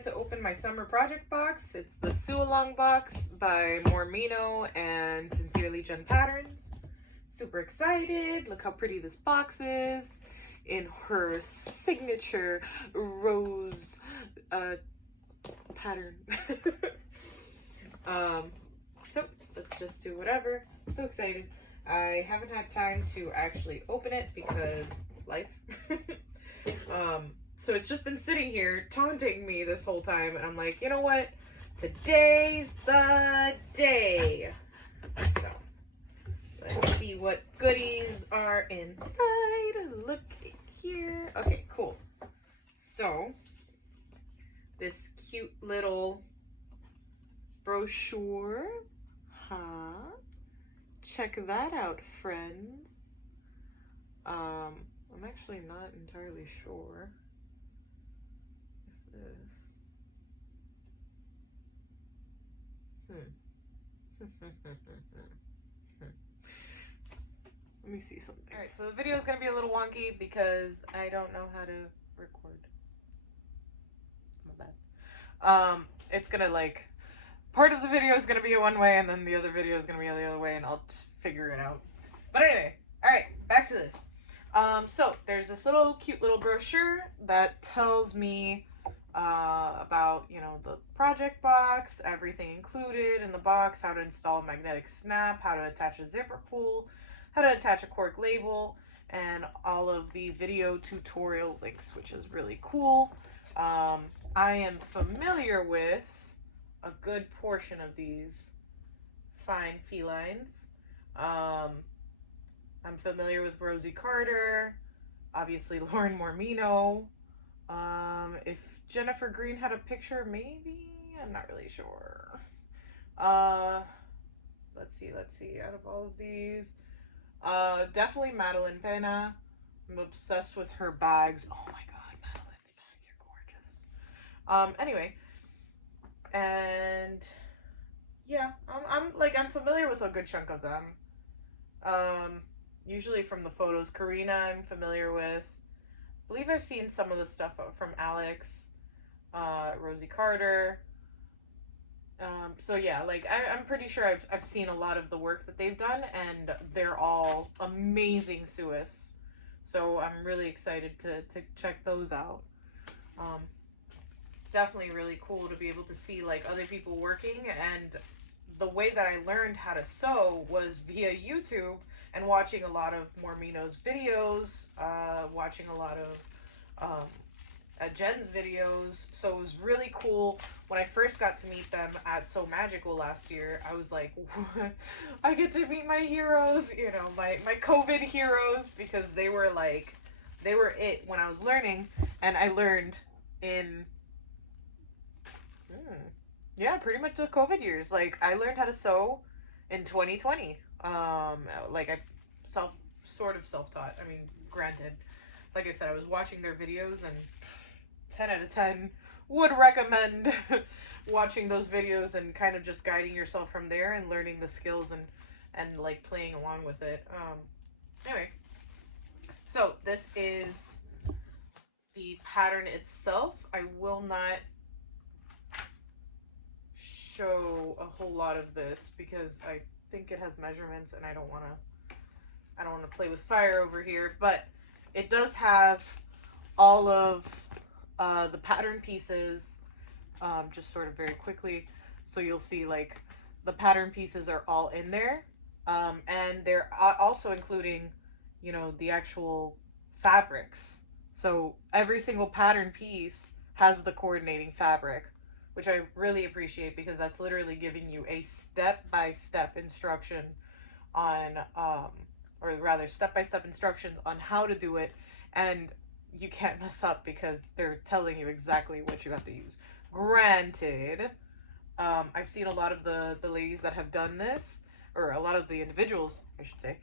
excited to open my summer project box. It's the Sue Along box by MoreMeKnow and Sincerely Jen Patterns. Super excited. Look how pretty this box is in her signature rose pattern. So let's just do whatever. I'm so excited. I haven't had time to actually open it because life. So it's just been sitting here taunting me this whole time, and I'm like, you know what? Today's the day. So let's see what goodies are inside. Look here. Okay, cool. So this cute little brochure. Huh? Check that out, friends. I'm actually not entirely sure if this. Let me see something. Alright, so the video is going to be a little wonky because I don't know how to record. My bad. It's going to like, part of the video is going to be one way and then the other video is going to be the other way, and I'll just figure it out. But anyway, alright, back to this. So there's this little cute little brochure that tells me about, you know, the project box, everything included in the box, how to install a magnetic snap, how to attach a zipper pull, how to attach a cork label, and all of the video tutorial links, which is really cool. I am familiar with a good portion of these fine felines. I'm familiar with Rosie Carter, obviously Lauren MoreMeKnow. If Jennifer Green had a picture, maybe? I'm not really sure. Let's see, out of all of these, definitely Madeline Pena. I'm obsessed with her bags. Oh my god, Madeline's bags are gorgeous. Anyway, and yeah, I'm familiar with a good chunk of them. Usually from the photos. Karina I'm familiar with. I believe I've seen some of the stuff from Alex, Rosie Carter. So yeah, like I'm pretty sure I've seen a lot of the work that they've done, and they're all amazing Suis. So I'm really excited to check those out. Definitely really cool to be able to see like other people working, and the way that I learned how to sew was via YouTube and watching a lot of MoreMeKnow's videos, watching a lot of Jen's videos. So it was really cool. When I first got to meet them at So Magical last year, I was like, what? I get to meet my heroes, you know, my COVID heroes, because they were it when I was learning, and I learned in yeah, pretty much the COVID years. Like, I learned how to sew in 2020. Like, I sort of self-taught. I mean, granted, like I said, I was watching their videos, and 10 out of 10 would recommend watching those videos and kind of just guiding yourself from there and learning the skills and like playing along with it. Anyway, so this is the pattern itself. I will not show a whole lot of this because I think it has measurements and I don't want to play with fire over here, but it does have all of the pattern pieces, just sort of very quickly. So you'll see like the pattern pieces are all in there, and they're also including, you know, the actual fabrics. So every single pattern piece has the coordinating fabric, which I really appreciate because that's literally giving you a step-by-step instruction on, or rather step-by-step instructions on how to do it, and you can't mess up because they're telling you exactly what you have to use. Granted, I've seen a lot of the ladies that have done this, or a lot of the individuals, I should say,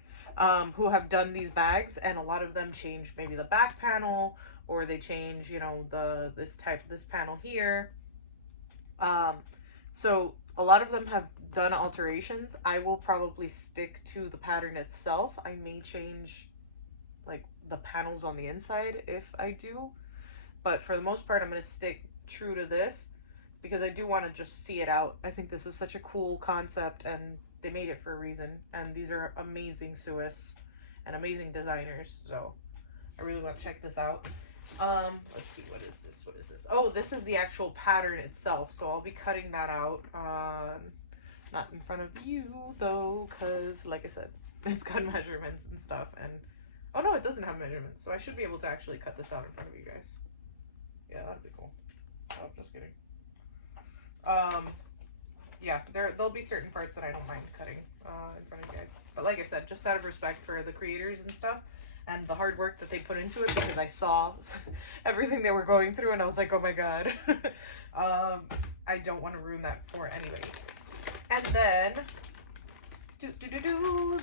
who have done these bags, and a lot of them change maybe the back panel, or they change, you know, this panel here. So a lot of them have done alterations. I will probably stick to the pattern itself. I may change like the panels on the inside if I do, but for the most part I'm going to stick true to this because I do want to just see it out. I think this is such a cool concept and they made it for a reason. And these are amazing Swiss and amazing designers. So I really want to check this out. Let's see, what is this? What is this? Oh, this is the actual pattern itself. So I'll be cutting that out. Not in front of you though, because like I said, it's got measurements and stuff. And oh no, it doesn't have measurements. So I should be able to actually cut this out in front of you guys. Yeah, that'd be cool. Oh, just kidding. Yeah, there'll be certain parts that I don't mind cutting in front of you guys. But like I said, just out of respect for the creators and stuff, and the hard work that they put into it, because I saw everything they were going through, and I was like, oh my god. I don't want to ruin that for anybody. And then,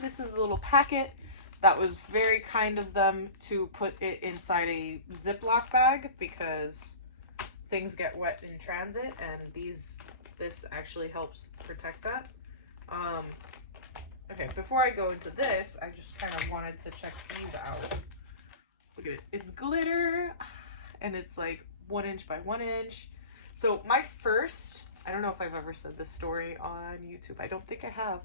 this is a little packet. That was very kind of them to put it inside a Ziploc bag, because things get wet in transit, and this actually helps protect that. Okay, before I go into this, I just kind of wanted to check these out. Look at it. It's glitter, and it's like 1 inch by 1 inch. So my first, I don't know if I've ever said this story on YouTube. I don't think I have.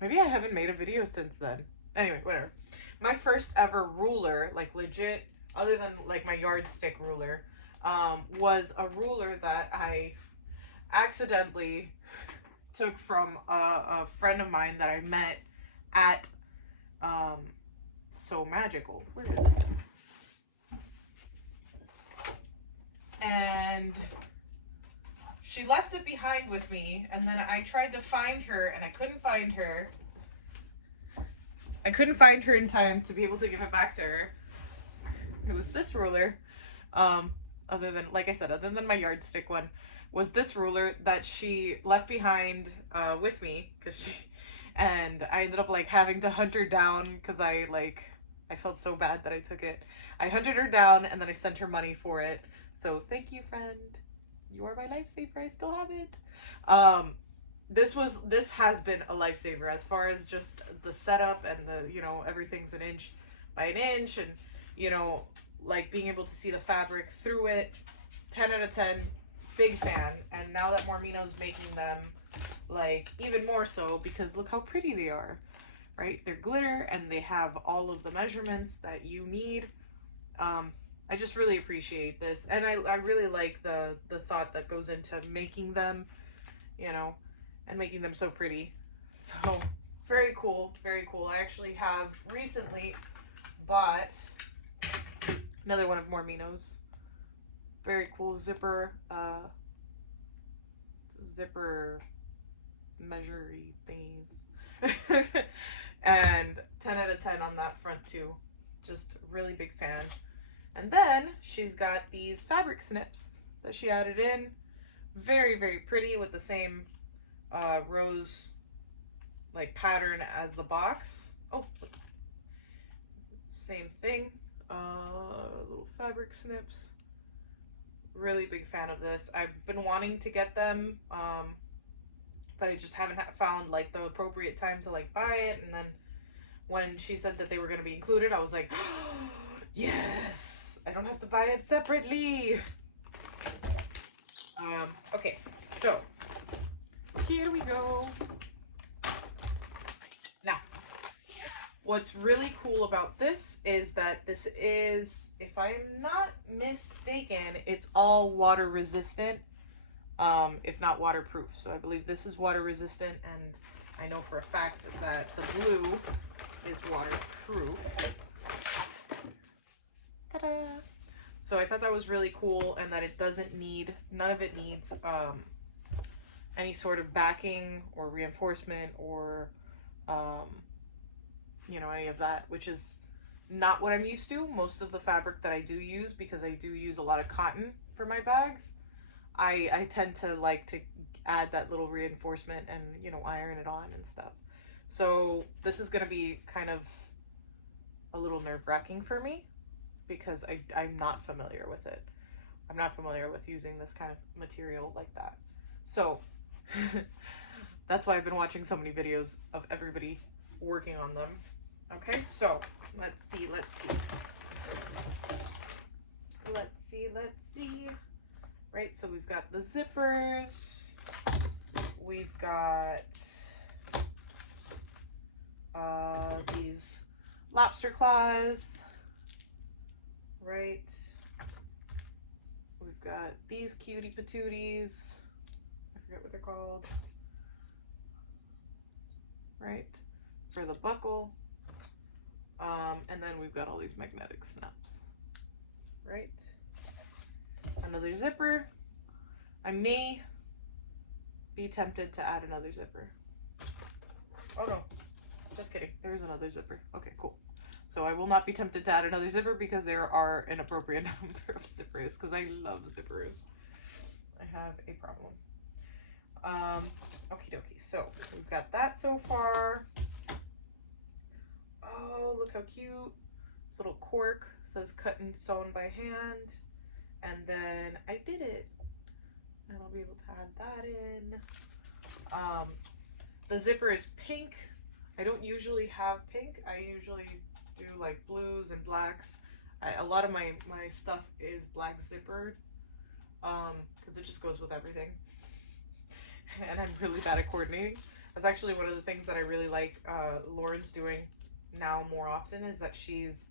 Maybe I haven't made a video since then. Anyway, whatever. My first ever ruler, like legit, other than like my yardstick ruler, was a ruler that I accidentally took from a friend of mine that I met at So Magical. Where is it? And she left it behind with me, and then I tried to find her, and I couldn't find her. I couldn't find her in time to be able to give it back to her. It was this ruler. Other than, like I said, other than my yardstick one, was this ruler that she left behind with me, and I ended up like having to hunt her down because I felt so bad that I took it. I hunted her down, and then I sent her money for it. So thank you, friend. You are my lifesaver. I still have it. This has been a lifesaver as far as just the setup and the, you know, everything's 1 inch by 1 inch, and you know, like being able to see the fabric through it. 10 out of 10, big fan. And now that MoreMeKnow's making them, like, even more so, because look how pretty they are, right? They're glitter, and they have all of the measurements that you need. I just really appreciate this, and I really like the thought that goes into making them, you know, and making them so pretty. So, very cool, very cool. I actually have recently bought another one of MoreMeKnow's. Very cool zipper, zipper measury things. And 10 out of 10 on that front too. Just really big fan. And then she's got these fabric snips that she added in. Very, very pretty with the same rose like pattern as the box. Oh, same thing. Little fabric snips. Really big fan of this. I've been wanting to get them, but I just haven't found like the appropriate time to like buy it. And then when she said that they were going to be included, I was like, oh, yes! I don't have to buy it separately. Okay, so here we go. Now, what's really cool about this is that this is, if I'm not mistaken, it's all water resistant, if not waterproof. So I believe this is water resistant, and I know for a fact that the blue is waterproof. Ta-da! So I thought that was really cool, and that it doesn't need, none of it needs any sort of backing or reinforcement or you know, any of that, which is not what I'm used to. Most of the fabric that I do use, because I do use a lot of cotton for my bags, I tend to like to add that little reinforcement and, you know, iron it on and stuff. So this is going to be kind of a little nerve-wracking for me, because I'm not familiar with it. I'm not familiar with using this kind of material like that. So that's why I've been watching so many videos of everybody working on them. Okay, so let's see. let's see. Right, so we've got the zippers. We've got these lobster claws. Right. We've got these cutie patooties. I forget what they're called. Right, for the buckle. And then we've got all these magnetic snaps. Right. Another zipper. I may be tempted to add another zipper. Oh no, just kidding. There's another zipper. Okay, cool. So I will not be tempted to add another zipper because there are an appropriate number of zippers, because I love zippers. I have a problem. Okie dokie. So we've got that so far. Oh, look how cute. This little cork says cut and sewn by hand. And then I did it. And I'll be able to add that in. The zipper is pink. I don't usually have pink. I usually do like blues and blacks. A lot of my stuff is black zippered. Because it just goes with everything. And I'm really bad at coordinating. That's actually one of the things that I really like Lauren's doing now more often, is that she's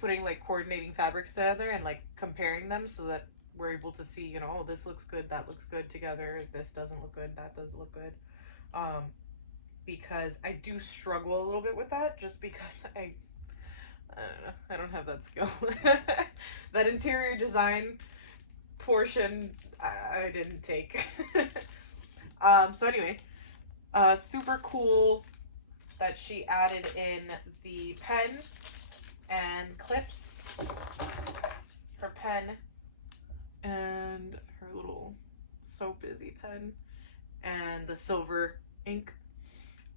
putting like coordinating fabrics together and like comparing them so that we're able to see, you know, oh, this looks good, that looks good together, this doesn't look good, that does look good. Because I do struggle a little bit with that, just because I don't know, I don't have that skill. That interior design portion I didn't take. So anyway, super cool that she added in the pen and clips, her pen, and her little So Busy pen, and the silver ink.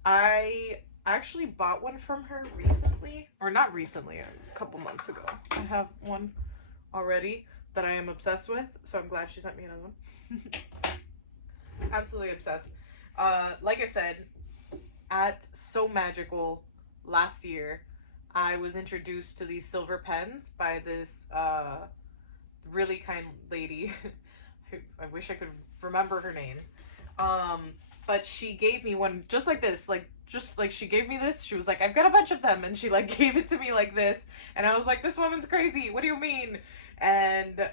I actually bought one from her recently, or not recently, a couple months ago. I have one already that I am obsessed with, so I'm glad she sent me another one. Absolutely obsessed. Like I said, at So Magical last year, I was introduced to these silver pens by this really kind lady. I wish I could remember her name. But she gave me one just like this, just like she gave me this. She was like, I've got a bunch of them, and she like gave it to me like this, and I was like, this woman's crazy. What do you mean? And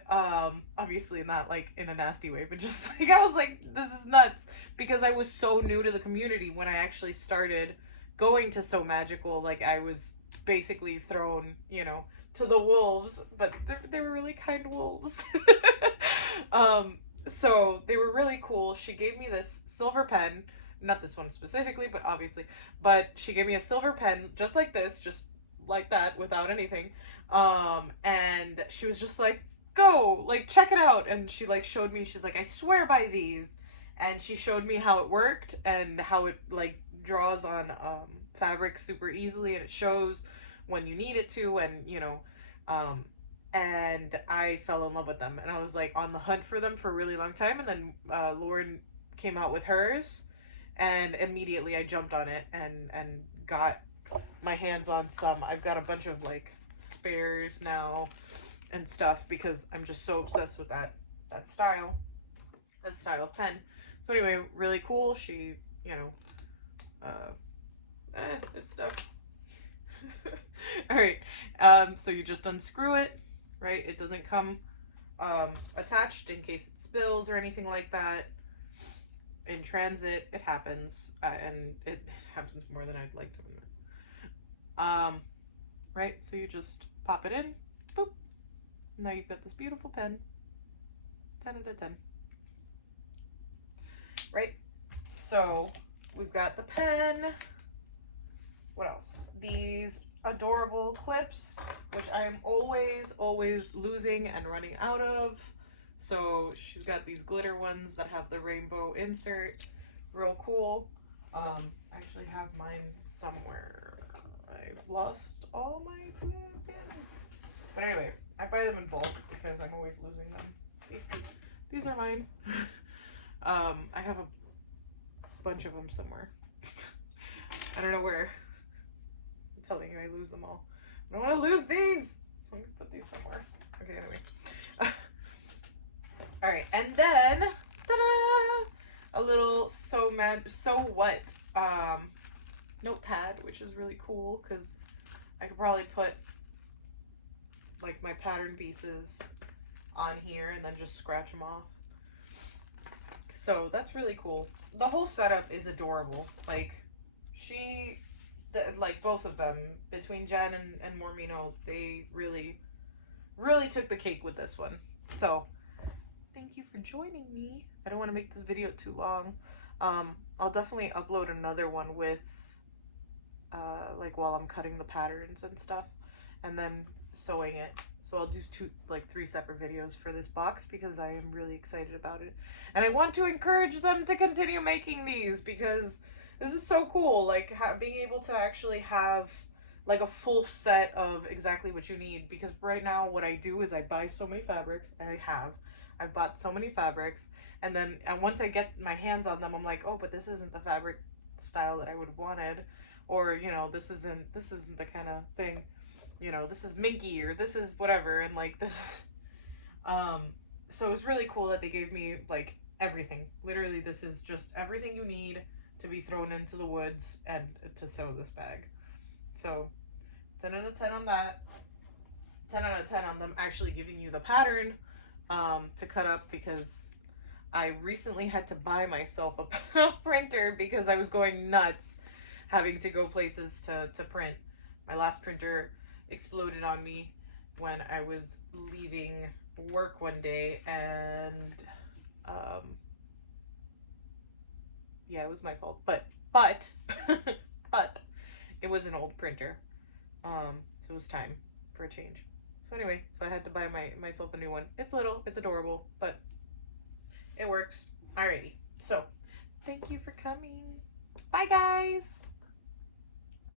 obviously not like in a nasty way, but just like I was like, this is nuts, because I was so new to the community when I actually started going to So Magical. Like I was basically thrown, you know, to the wolves, but they were really kind wolves. So they were really cool. She gave me this silver pen, not this one specifically, but obviously, but she gave me a silver pen just like this, just like that, without anything. And she was just like, go, like, check it out. And she like showed me, she's like, I swear by these. And she showed me how it worked and how it like draws on fabric super easily, and it shows when you need it to, and you know, and I fell in love with them, and I was like on the hunt for them for a really long time. And then Lauren came out with hers, and immediately I jumped on it and got my hands on some. I've got a bunch of like spares now and stuff, because I'm just so obsessed with that style of pen. So anyway, really cool. She, you know, it's stuck. All right, so you just unscrew it, right? It doesn't come attached in case it spills or anything like that. In transit, it happens, and it happens more than I'd like to admit. Right, so you just pop it in, boop. Now you've got this beautiful pen. 10 out of 10. Right, so we've got the pen. What else? These adorable clips, which I am always losing and running out of. So she's got these glitter ones that have the rainbow insert. Real cool. I actually have mine somewhere. I've lost all my pins. But anyway, I buy them in bulk because I'm always losing them. See, these are mine. I have a bunch of them somewhere. I don't know where. I'm telling you, I lose them all. I don't want to lose these. So let me put these somewhere. Okay, anyway. Alright, and then, ta-da! A little So What notepad, which is really cool, because I could probably put, like, my pattern pieces on here and then just scratch them off. So that's really cool. The whole setup is adorable. Like, like both of them, between Jen and MoreMeKnow, they really, really took the cake with this one. So, thank you for joining me. I don't want to make this video too long. I'll definitely upload another one with, like, while I'm cutting the patterns and stuff, and then sewing it. So I'll do 3 separate videos for this box because I am really excited about it. And I want to encourage them to continue making these because this is so cool. Like, being able to actually have, like, a full set of exactly what you need. Because right now what I do is I buy so many fabrics, and I've bought so many fabrics, and then once I get my hands on them, I'm like, oh, but this isn't the fabric style that I would have wanted. Or, you know, this isn't the kind of thing. You know, this is minky, or this is whatever, and like this. So it was really cool that they gave me like everything. Literally, this is just everything you need to be thrown into the woods and to sew this bag. So 10 out of 10 on that. 10 out of 10 on them actually giving you the pattern to cut up, because I recently had to buy myself a printer because I was going nuts having to go places to print. My last printer exploded on me when I was leaving work one day, and yeah, it was my fault, but but it was an old printer, so it was time for a change. So anyway, so I had to buy myself a new one. It's little, it's adorable, but it works. Alrighty, so thank you for coming. Bye, guys.